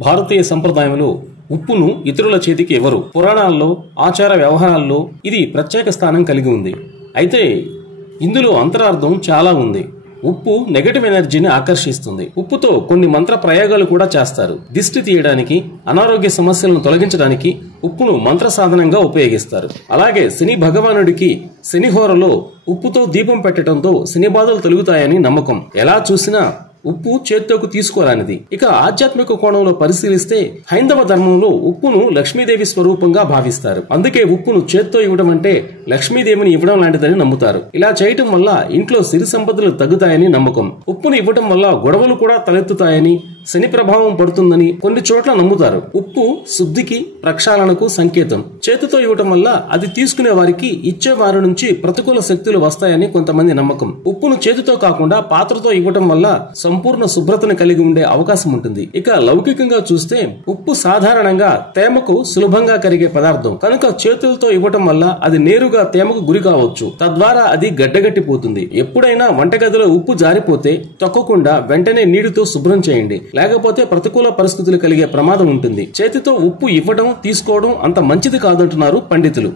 భారతీయ సంప్రదాయంలో ఉప్పును ఇతరుల చేతికి ఇవ్వరు. పురాణాల్లో, ఆచార వ్యవహారాల్లో ఇది ప్రత్యేక స్థానం కలిగి ఉంది. అయితే ఇందులో అంతరార్థం చాలా ఉంది. ఉప్పు నెగటివ్ ఎనర్జీని ఆకర్షిస్తుంది. ఉప్పుతో కొన్ని మంత్ర ప్రయోగాలు కూడా చేస్తారు. దిష్టి తీయడానికి, అనారోగ్య సమస్యలను తొలగించడానికి ఉప్పును మంత్ర సాధనంగా ఉపయోగిస్తారు. అలాగే శని భగవానుడికి శనిహోరలో ఉప్పుతో దీపం పెట్టడంతో శని బాధలు తొలుగుతాయని నమ్మకం. ఎలా చూసినా ఉప్పు చేత్తోకు తీసుకోరానిది. ఇక ఆధ్యాత్మిక కోణంలో పరిశీలిస్తే హైందవ ధర్మంలో ఉప్పును లక్ష్మీదేవి స్వరూపంగా భావిస్తారు. అందుకే ఉప్పును చేత్తో ఇవ్వడం అంటే లక్ష్మీదేవిని ఇవ్వడం లాంటిదని నమ్ముతారు. ఇలా చేయటం వల్ల ఇంట్లో సిరి సంపదలు తగ్గుతాయని నమ్మకం. ఉప్పును ఇవ్వటం వల్ల గొడవలు కూడా తలెత్తుతాయని, శని ప్రభావం పడుతుందని కొన్ని చోట్ల నమ్ముతారు. ఉప్పు శుద్ధికి, ప్రక్షాళనకు సంకేతం. చేతితో ఇవ్వటం వల్ల అది తీసుకునే వారికి ఇచ్చే వారి నుంచి ప్రతికూల శక్తులు వస్తాయని కొంతమంది నమ్మకం. ఉప్పును చేతితో కాకుండా పాత్రతో ఇవ్వటం వల్ల సంపూర్ణ శుభ్రతను కలిగి ఉండే అవకాశం ఉంటుంది. ఇక లౌకికంగా చూస్తే ఉప్పు సాధారణంగా తేమకు సులభంగా కరిగే పదార్థం కనుక చేతులతో ఇవ్వటం వల్ల అది నేరుగా తేమకు గురి కావచ్చు. తద్వారా అది గడ్డగట్టిపోతుంది. ఎప్పుడైనా వంటగదిలో ఉప్పు జారిపోతే తొక్కకుండా వెంటనే నీటితో శుభ్రం చేయండి. లేకపోతే ప్రతికూల పరిస్థితులు కలిగే ప్రమాదం ఉంటుంది. చేతితో ఉప్పు ఇవ్వడం, తీసుకోవడం అంత మంచిది కాదంటున్నారు పండితులు.